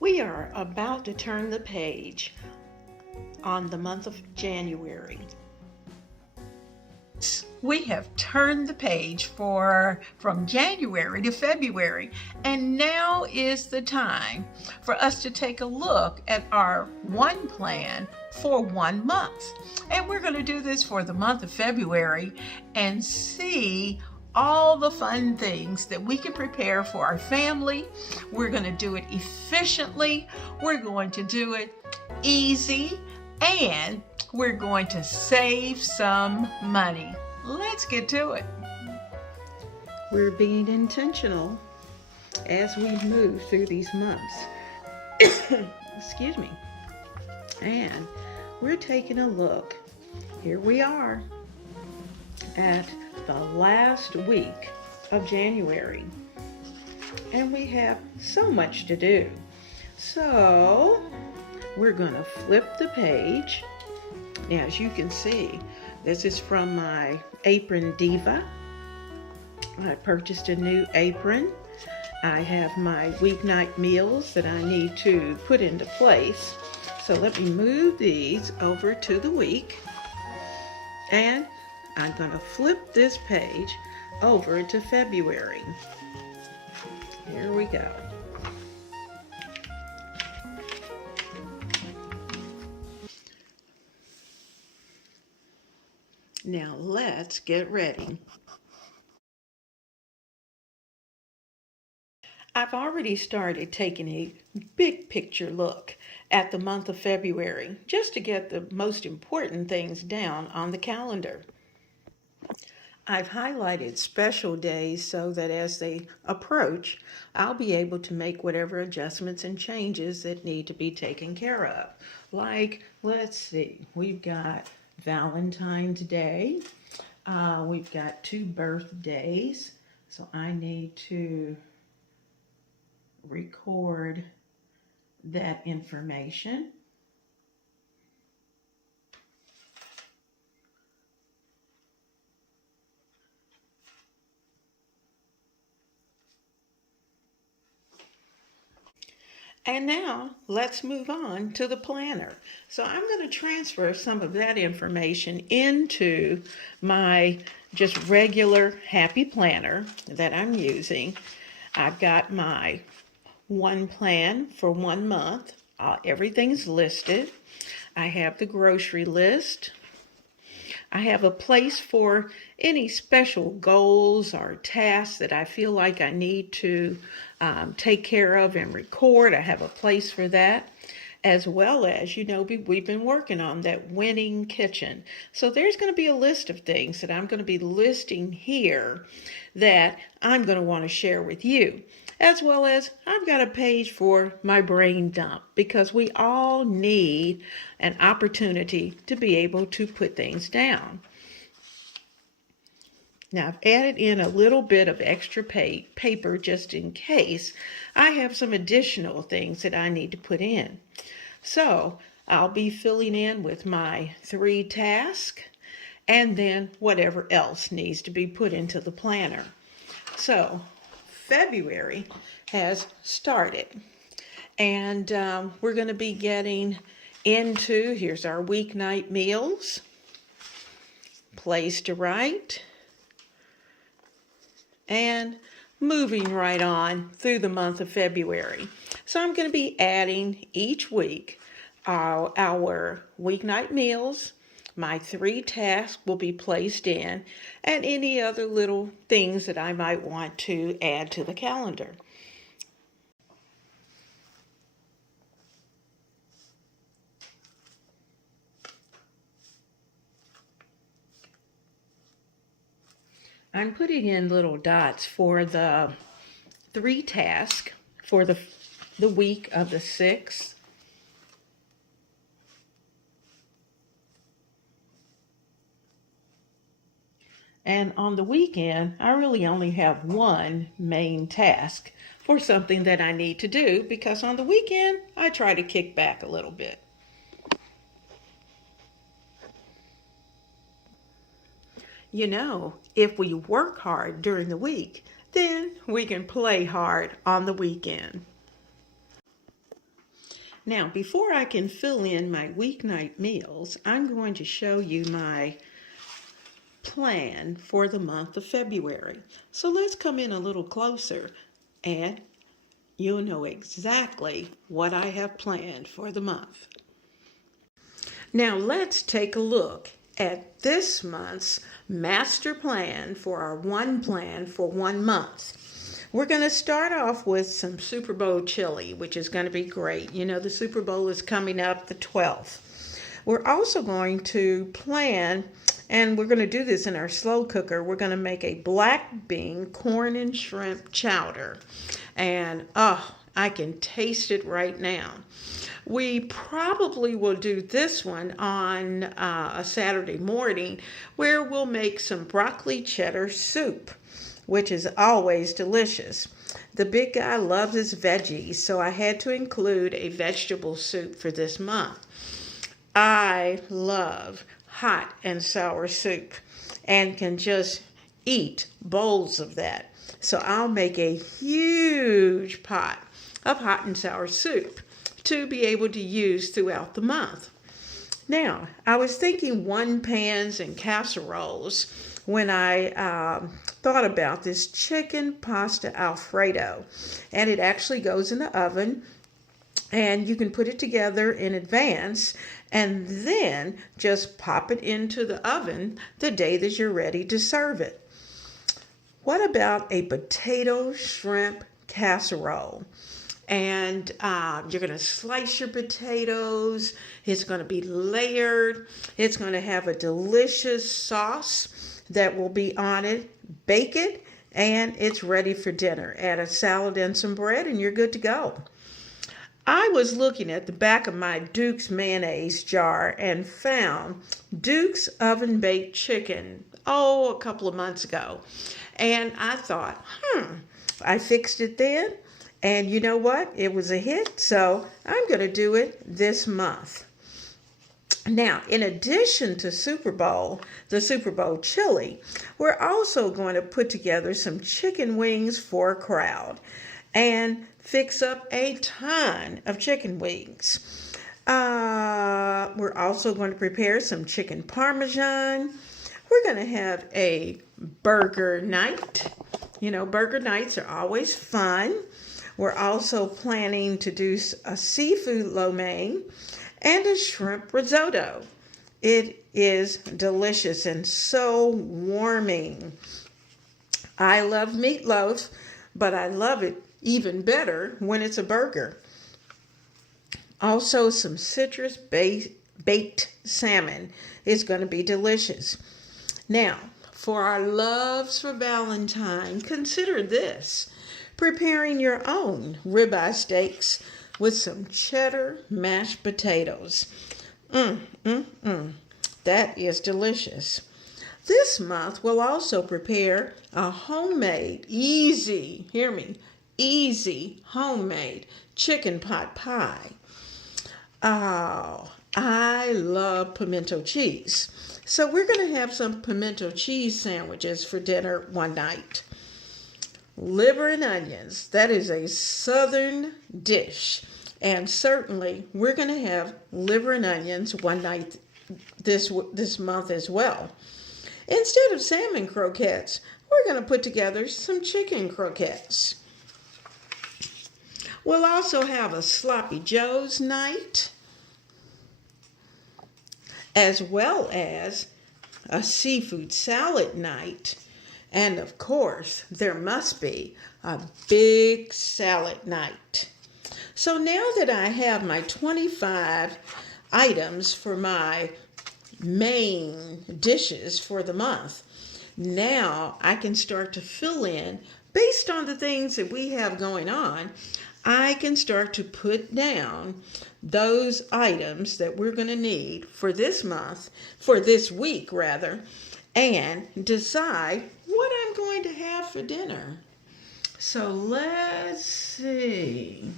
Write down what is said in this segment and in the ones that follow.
We are about to turn the page on the month of January. We have turned the page from January to February, and now is the time for us to take a look at our one plan for 1 month. And we're going to do this for the month of February and see all the fun things that we can prepare for our family. We're going to do it efficiently. We're going to do it easy, and we're going to save some money. Let's get to it. We're being intentional as we move through these months. Excuse me. And we're taking a look. Here we are at the last week of January. And we have so much to do. So we're going to flip the page. Now, as you can see, this is from my Apron Diva. I purchased a new apron. I have my weeknight meals that I need to put into place. So let me move these over to the week. And I'm going to flip this page over to February. Here we go. Now let's get ready. I've already started taking a big picture look at the month of February, just to get the most important things down on the calendar. I've highlighted special days so that as they approach, I'll be able to make whatever adjustments and changes that need to be taken care of. Like, let's see, we've got Valentine's Day. We've got 2 birthdays, so I need to record that information. And now let's move on to the planner. So I'm going to transfer some of that information into my just regular happy planner that I'm using. I've got my one plan for 1 month. Everything's listed. I have the grocery list. I have a place for any special goals or tasks that I feel like I need to take care of and record. I have a place for that, as well as, we've been working on that winning kitchen. So there's going to be a list of things that I'm going to be listing here that I'm going to want to share with you. As well as I've got a page for my brain dump, because we all need an opportunity to be able to put things down. Now, I've added in a little bit of extra paper just in case I have some additional things that I need to put in. So I'll be filling in with my 3 tasks and then whatever else needs to be put into the planner. So February has started, and we're going to be getting into, here's our weeknight meals, place to write, and moving right on through the month of February. So I'm going to be adding each week our weeknight meals. My 3 tasks will be placed in, and any other little things that I might want to add to the calendar. I'm putting in little dots for the 3 tasks for the week of the 6th. And on the weekend, I really only have 1 main task for something that I need to do, because on the weekend, I try to kick back a little bit. If we work hard during the week, then we can play hard on the weekend. Now, before I can fill in my weeknight meals, I'm going to show you my plan for the month of February. So let's come in a little closer and you'll know exactly what I have planned for the month. Now let's take a look at this month's master plan for our one plan for 1 month. We're going to start off with some Super Bowl chili, which is going to be great. You know, the Super Bowl is coming up the 12th. We're also going to plan, and we're going to do this in our slow cooker. We're going to make a black bean corn and shrimp chowder. And I can taste it right now. We probably will do this one on a Saturday morning where we'll make some broccoli cheddar soup, which is always delicious. The big guy loves his veggies, so I had to include a vegetable soup for this month. I love hot and sour soup and can just eat bowls of that. So I'll make a huge pot of hot and sour soup to be able to use throughout the month. Now, I was thinking one pans and casseroles when I thought about this chicken pasta Alfredo. And it actually goes in the oven, and you can put it together in advance and then just pop it into the oven the day that you're ready to serve it. What about a potato shrimp casserole? And you're going to slice your potatoes. It's going to be layered. It's going to have a delicious sauce that will be on it. Bake it, and it's ready for dinner. Add a salad and some bread, and you're good to go. I was looking at the back of my Duke's mayonnaise jar and found Duke's oven baked chicken, a couple of months ago. And I thought, I fixed it then. And you know what? It was a hit, so I'm going to do it this month. Now, in addition to the Super Bowl chili, we're also going to put together some chicken wings for a crowd and fix up a ton of chicken wings. We're also going to prepare some chicken Parmesan. We're going to have a burger night. You know, burger nights are always fun. We're also planning to do a seafood lo mein and a shrimp risotto. It is delicious and so warming. I love meatloaf, but I love it even better when it's a burger. Also, some citrus baked salmon is going to be delicious. Now, for our loves for Valentine, consider this. Preparing your own ribeye steaks with some cheddar mashed potatoes. That is delicious. This month, we'll also prepare a homemade, easy homemade chicken pot pie. Oh, I love pimento cheese. So we're going to have some pimento cheese sandwiches for dinner one night. Liver and onions, that is a southern dish. And certainly we're going to have liver and onions one night this month as well. Instead of salmon croquettes, we're going to put together some chicken croquettes. We'll also have a sloppy joe's night, as well as a seafood salad night. And of course, there must be a big salad night. So now that I have my 25 items for my main dishes for the month, now I can start to fill in based on the things that we have going on. I can start to put down those items that we're going to need for this week rather, and decide what I'm going to have for dinner. So let's see.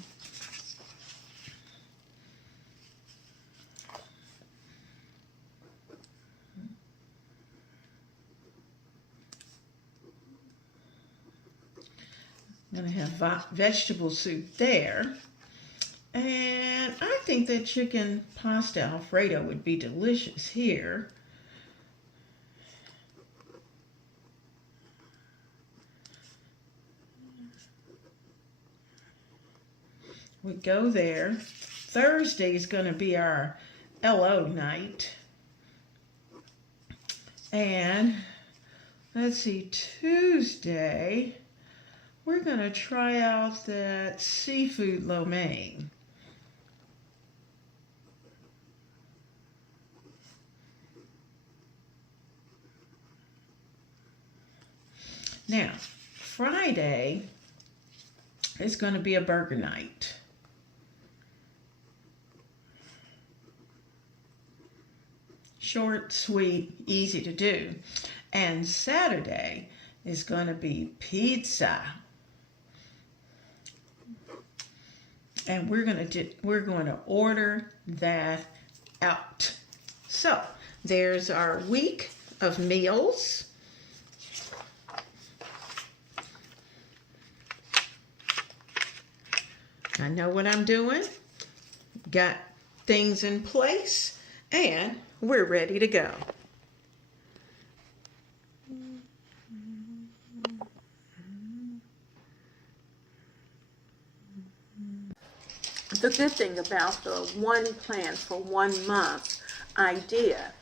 I'm going to have vegetable soup there. And I think that chicken pasta Alfredo would be delicious here. We go there. Thursday is going to be our LO night. And let's see, Tuesday, we're going to try out that seafood lo mein. Now, Friday is going to be a burger night. Short, sweet, easy to do. And Saturday is going to be pizza. And we're going to order that out. So, there's our week of meals. I know what I'm doing. Got things in place, and we're ready to go. The good thing about the one plan for 1 month idea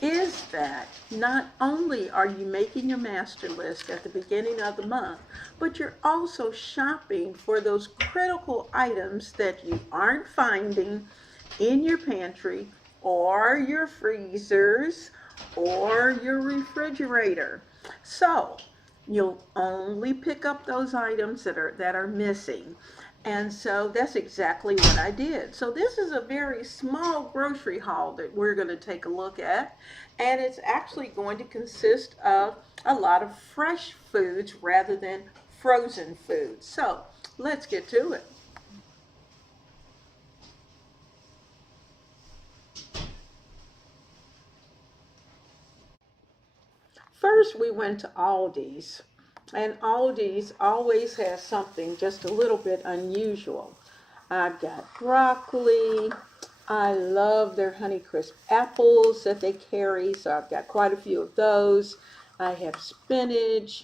is that not only are you making your master list at the beginning of the month, but you're also shopping for those critical items that you aren't finding in your pantry or your freezers or your refrigerator. So you'll only pick up those items that are missing. And so that's exactly what I did. So this is a very small grocery haul that we're going to take a look at. And it's actually going to consist of a lot of fresh foods rather than frozen foods. So let's get to it. First, we went to Aldi's. And Aldi's always has something just a little bit unusual. I've got broccoli. I love their Honeycrisp apples that they carry, so I've got quite a few of those. I have spinach.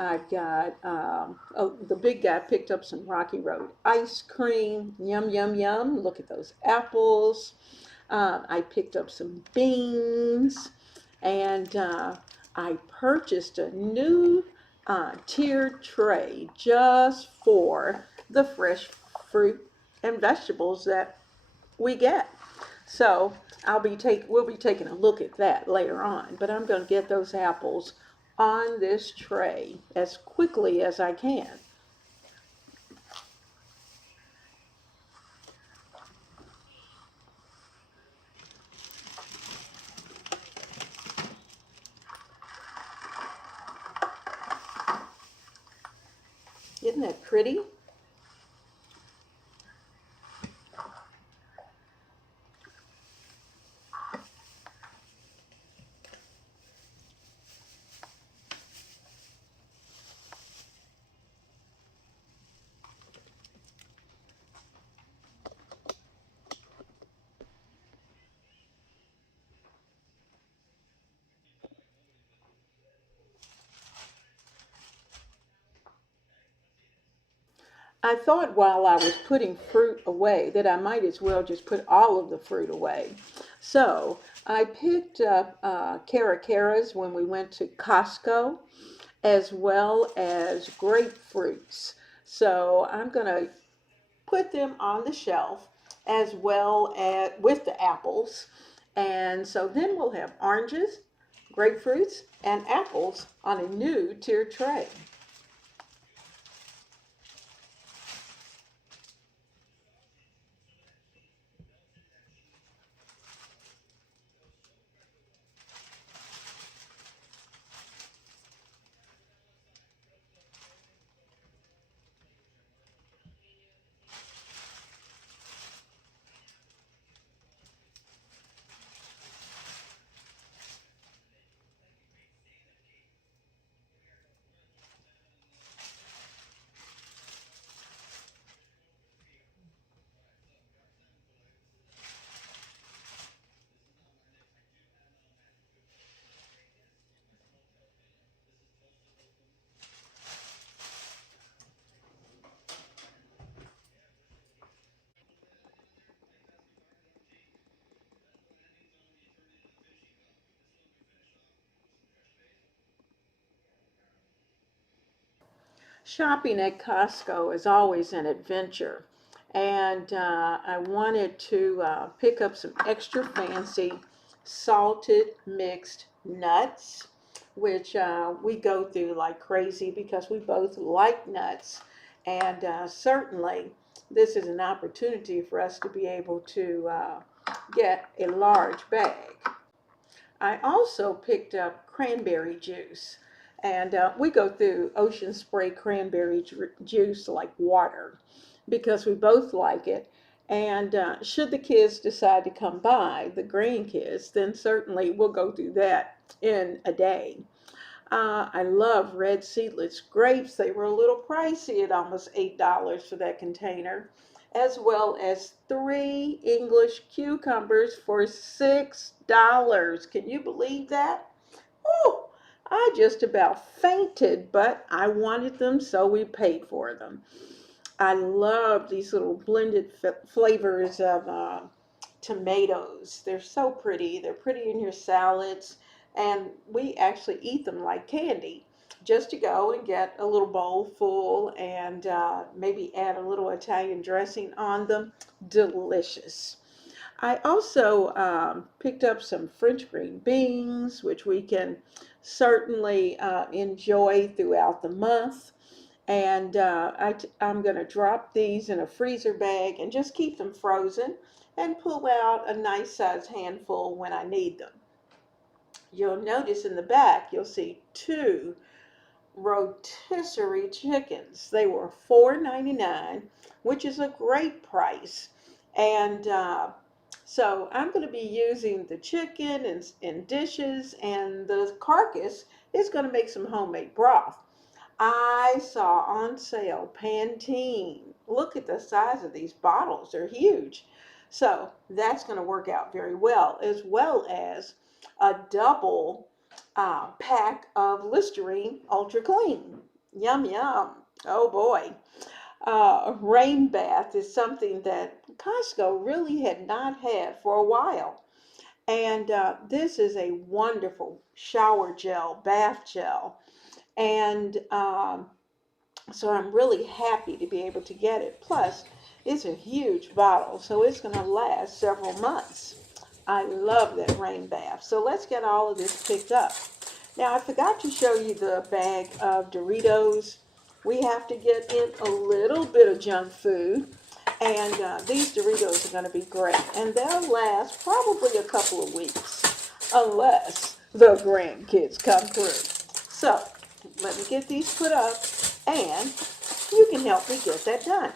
I've got, the big guy picked up some Rocky Road ice cream. Yum, yum, yum. Look at those apples. I picked up some beans. And I purchased a new tiered tray just for the fresh fruit and vegetables that we get. So we'll be taking a look at that later on, but I'm going to get those apples on this tray as quickly as I can. Isn't that pretty? I thought while I was putting fruit away that I might as well just put all of the fruit away. So I picked up caracaras when we went to Costco, as well as grapefruits. So I'm going to put them on the shelf as well as with the apples. And so then we'll have oranges, grapefruits, and apples on a new tiered tray. Shopping at Costco is always an adventure, and I wanted to pick up some extra fancy salted mixed nuts, which we go through like crazy because we both like nuts, and certainly this is an opportunity for us to be able to get a large bag. I also picked up cranberry juice. And we go through ocean spray cranberry juice like water because we both like it. And should the kids decide to come by, the grandkids, then certainly we'll go through that in a day. I love red seedless grapes. They were a little pricey at almost $8 for that container, as well as 3 English cucumbers for $6. Can you believe that? Oh, I just about fainted, but I wanted them, so we paid for them. I love these little blended flavors of tomatoes. They're so pretty. They're pretty in your salads, and we actually eat them like candy. Just to go and get a little bowl full and maybe add a little Italian dressing on them. Delicious. I also picked up some French green beans, which we can certainly enjoy throughout the month. And I'm going to drop these in a freezer bag and just keep them frozen and pull out a nice sized handful when I need them. You'll notice in the back, you'll see 2 rotisserie chickens. They were $4.99, which is a great price. And so I'm going to be using the chicken in dishes, and the carcass is going to make some homemade broth. I saw on sale Pantene. Look at the size of these bottles. They're huge. So that's going to work out very well, as well as a double pack of Listerine Ultra Clean. Yum, yum. Oh boy. Rain bath is something that Costco really had not had for a while. And this is a wonderful shower gel, bath gel. And so I'm really happy to be able to get it. Plus, it's a huge bottle, so it's going to last several months. I love that rain bath. So let's get all of this picked up. Now, I forgot to show you the bag of Doritos. We have to get in a little bit of junk food. And these Doritos are going to be great. And they'll last probably a couple of weeks, unless the grandkids come through. So, let me get these put up, and you can help me get that done.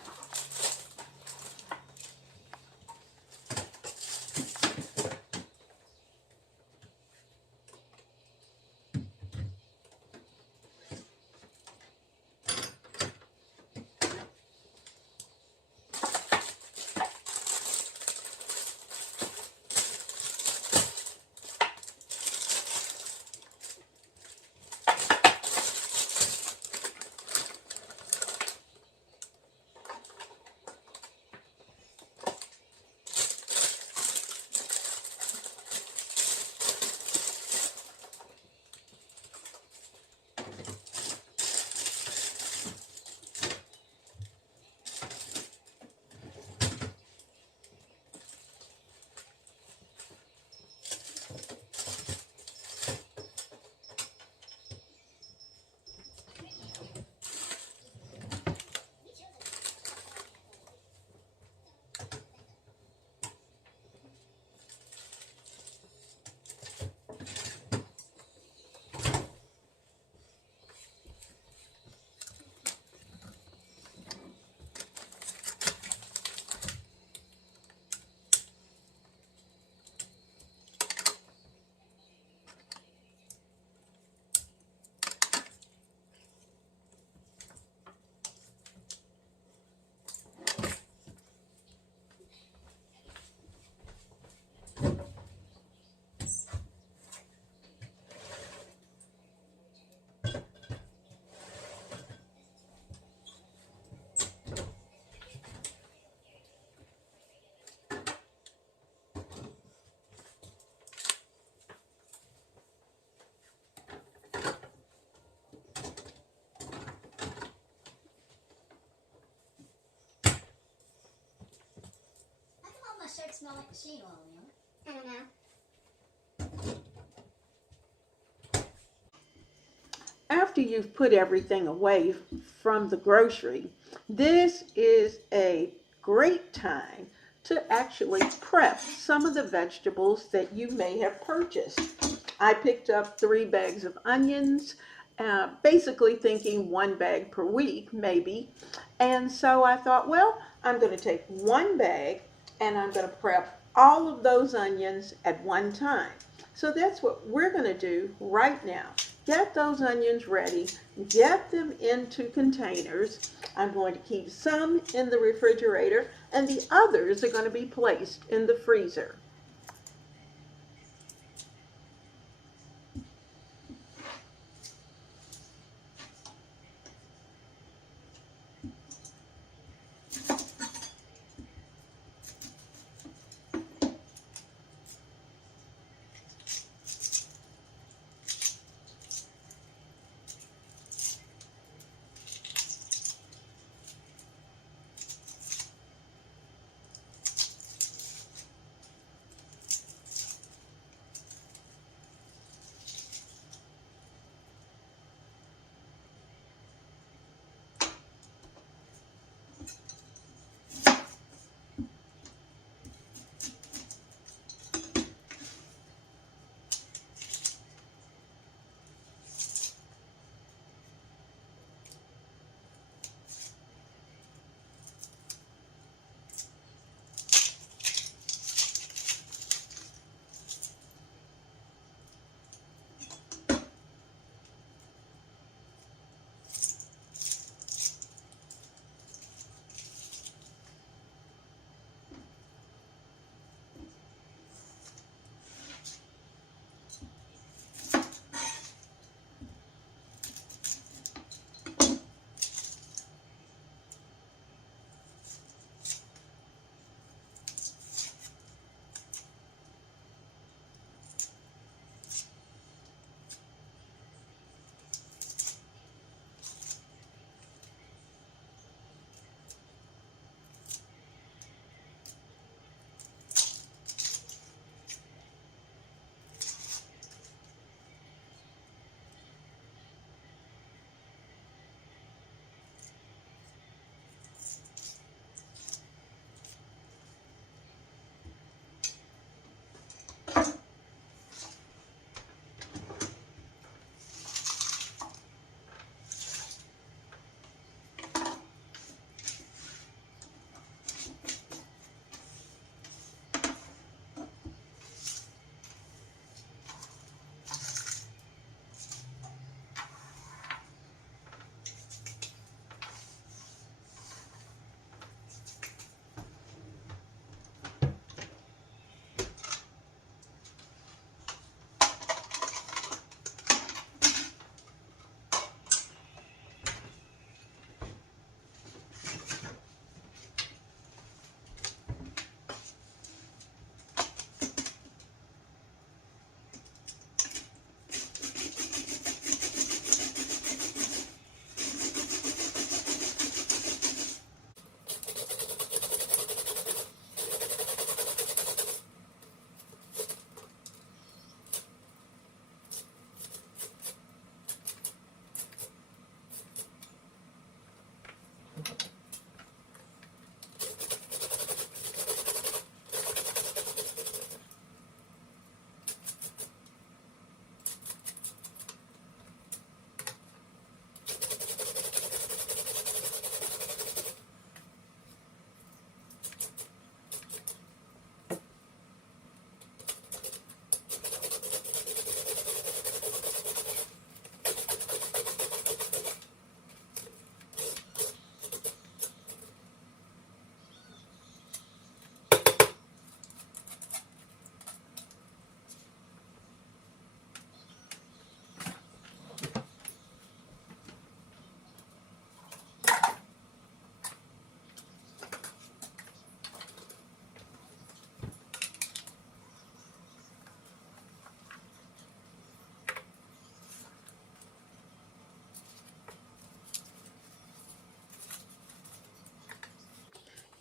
start smelling seeing oil, you know? I don't know. After you've put everything away from the grocery, this is a great time to actually prep some of the vegetables that you may have purchased. I picked up 3 bags of onions, basically thinking 1 bag per week, maybe. And so I thought, well, I'm going to take 1 bag and I'm going to prep all of those onions at one time. So that's what we're going to do right now. Get those onions ready, get them into containers. I'm going to keep some in the refrigerator and the others are going to be placed in the freezer.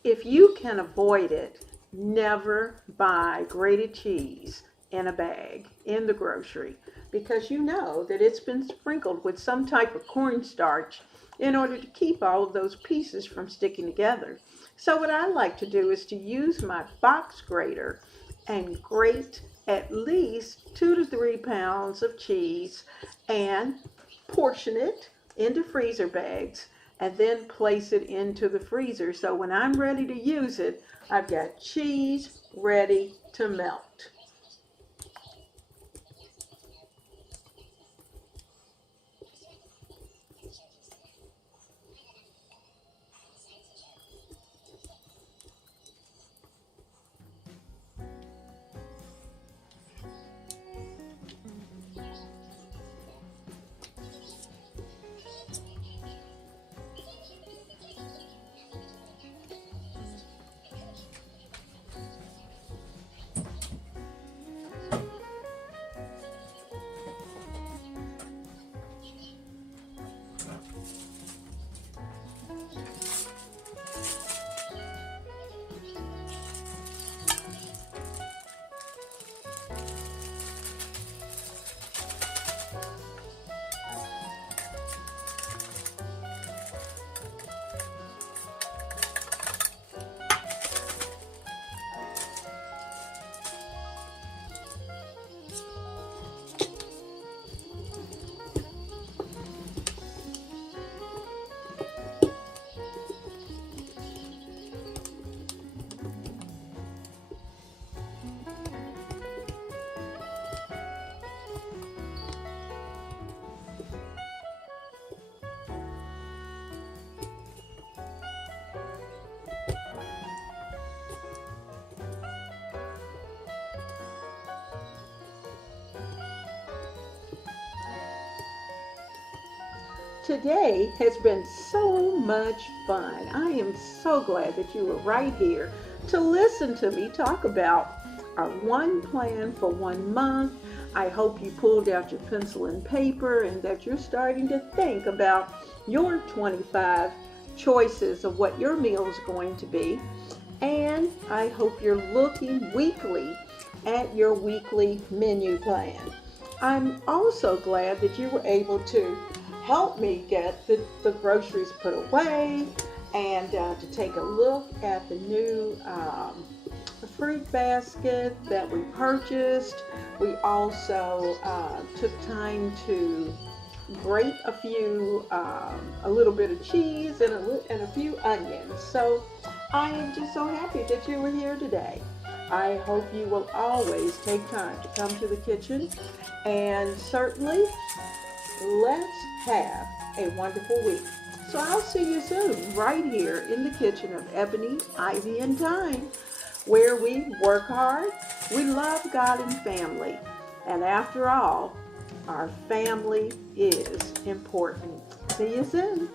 If you can avoid it, never buy grated cheese in a bag in the grocery, because you know that it's been sprinkled with some type of cornstarch in order to keep all of those pieces from sticking together. So what I like to do is to use my box grater and grate at least 2 to 3 pounds of cheese and portion it into freezer bags and then place it into the freezer. So when I'm ready to use it, I've got cheese ready to melt. Today has been so much fun. I am so glad that you were right here to listen to me talk about our one plan for 1 month. I hope you pulled out your pencil and paper and that you're starting to think about your 25 choices of what your meal is going to be. And I hope you're looking weekly at your weekly menu plan. I'm also glad that you were able to help me get the groceries put away and to take a look at the new fruit basket that we purchased. We also took time to grate a little bit of cheese and a few onions. So I am just so happy that you were here today. I hope you will always take time to come to the kitchen, and certainly let's have a wonderful week. So I'll see you soon right here in the kitchen of Ebony, Ivy, and Thyme, where we work hard, we love God and family, and after all, our family is important. See you soon.